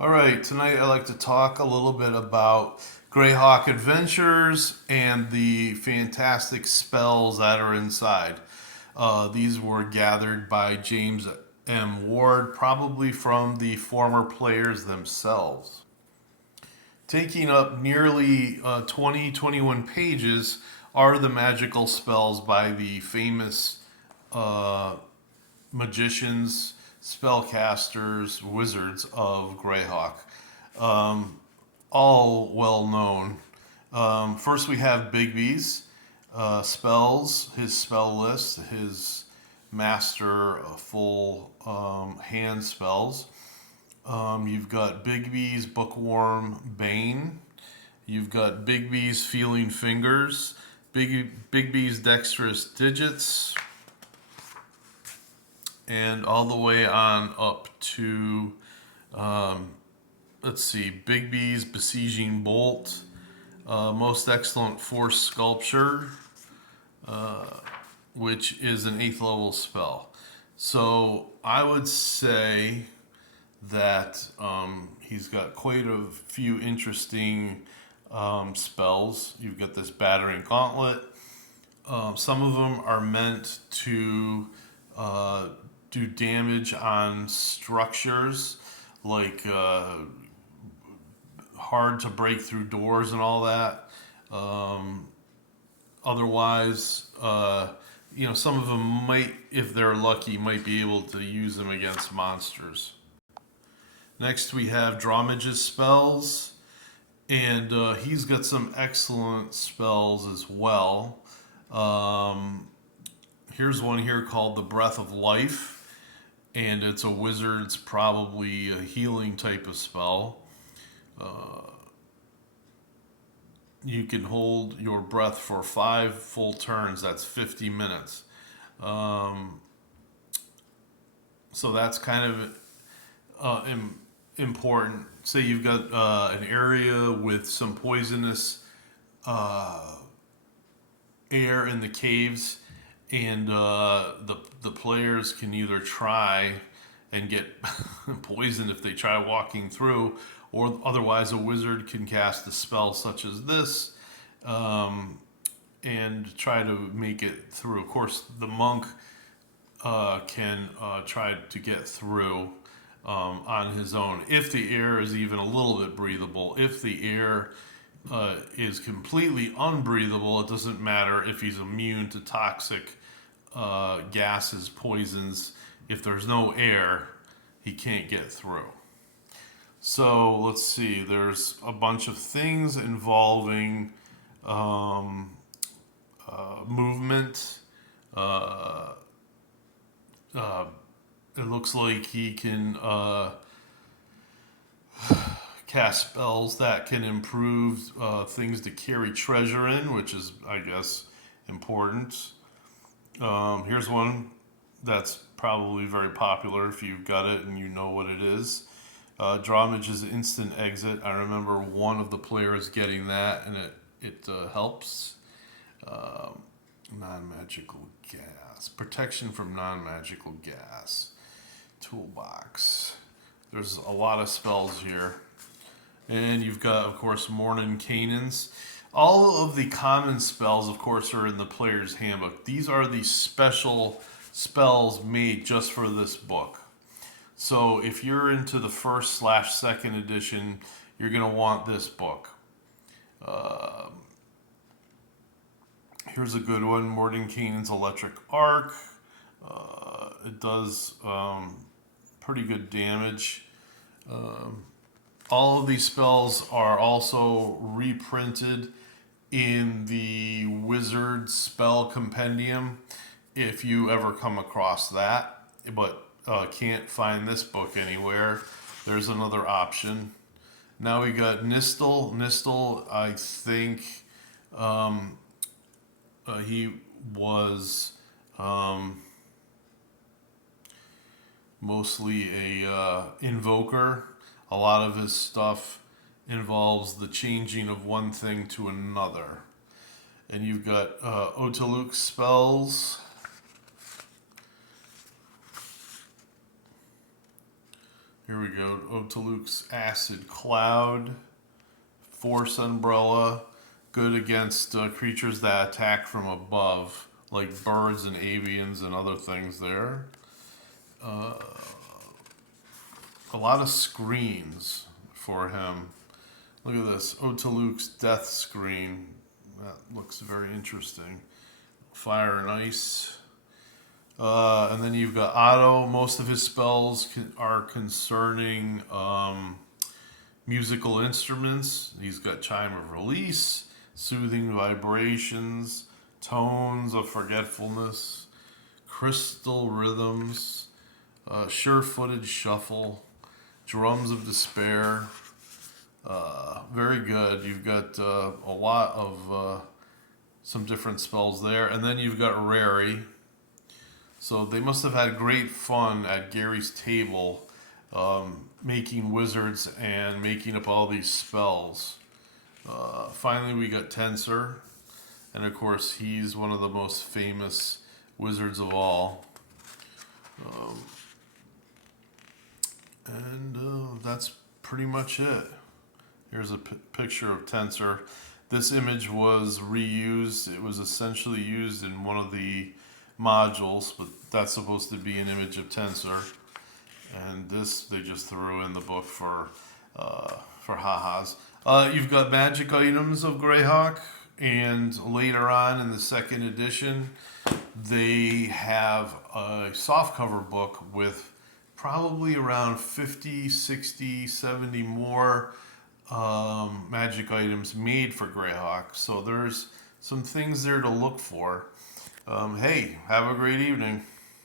All right, tonight I'd like to talk a little bit about Greyhawk Adventures and the fantastic spells that are inside. These were gathered by James M. Ward, probably from the former players themselves. Taking up nearly 21 pages are the magical spells by the famous uh, magicians, spellcasters, wizards of Greyhawk. Um, all well known. First, we have Bigby's spells, his spell list, his master full hand spells. You've got Bigby's Bookworm Bane. You've got Bigby's Feeling Fingers. Bigby's Dexterous Digits, and all the way on up to, um, let's see, Bigby's Besieging Bolt, Most Excellent Force Sculpture, uh, which is an 8th level spell. So I would say that he's got quite a few interesting spells. You've got this Battering Gauntlet. Some of them are meant to uh, do damage on structures, like hard to break through doors and all that. Um, Otherwise, some of them might, if they're lucky, might be able to use them against monsters. Next, we have Dramage's spells, and he's got some excellent spells as well. Um, Here's one here called the Breath of Life, and it's a wizard's, probably a healing type of spell. Uh, you can hold your breath for 5 full turns. That's 50 minutes. Um, so that's kind of important. Say you've got an area with some poisonous uh, air in the caves, and the players can either try and get poisoned if they try walking through, or otherwise a wizard can cast a spell such as this um, and try to make it through. Of course, the monk can try to get through on his own if the air is even a little bit breathable. If the air is completely unbreathable, it doesn't matter if he's immune to toxic gases, poisons. If there's no air, he can't get through. So let's see, there's a bunch of things involving um, movement. Uh, uh, it looks like he can cast spells that can improve things to carry treasure in, which is, I guess, important. Here's one that's probably very popular if you've got it and you know what it is. Drawmage is instant exit. I remember one of the players getting that, and it helps. Um, Non-magical gas. Protection from non-magical gas. Toolbox. There's a lot of spells here. And you've got, of course, Morning Canaans. All of the common spells, of course, are in the player's handbook. These are the special spells made just for this book. So if you're into the first/second edition, you're going to want this book. Uh, Here's a good one, Mordenkainen's Electric Arc. It does pretty good damage. Um, all of these spells are also reprinted in the Wizard Spell Compendium if you ever come across that, but can't find this book anywhere. There's another option. Now we got Nistel. Nistel, I think he was mostly a invoker. A lot of his stuff involves the changing of one thing to another. And you've got Otaluk spells. Here we go. Otaluk's Acid Cloud. Force Umbrella. Good against creatures that attack from above, like birds and avians and other things there. A lot of screens for him. Look at this. Otaluk's Death Screen. That looks very interesting. Fire and Ice. And then you've got Otto. Most of his spells are concerning musical instruments. He's got Chime of Release, Soothing Vibrations, Tones of Forgetfulness, Crystal Rhythms, Sure-Footed Shuffle, Drums of Despair. Very good. You've got a lot of some different spells there. And then you've got Rary. So they must have had great fun at Gary's table making wizards and making up all these spells. Finally, we got Tensor. And of course, he's one of the most famous wizards of all. That's pretty much it. Here's a picture of Tensor. This image was reused. It was essentially used in one of the modules, but that's supposed to be an image of Tensor. And this they just threw in the book for ha-has. You've got magic items of Greyhawk, and later on in the second edition, they have a softcover book with probably around 50, 60, 70 more magic items made for Greyhawk. So there's some things there to look for. Hey, have a great evening.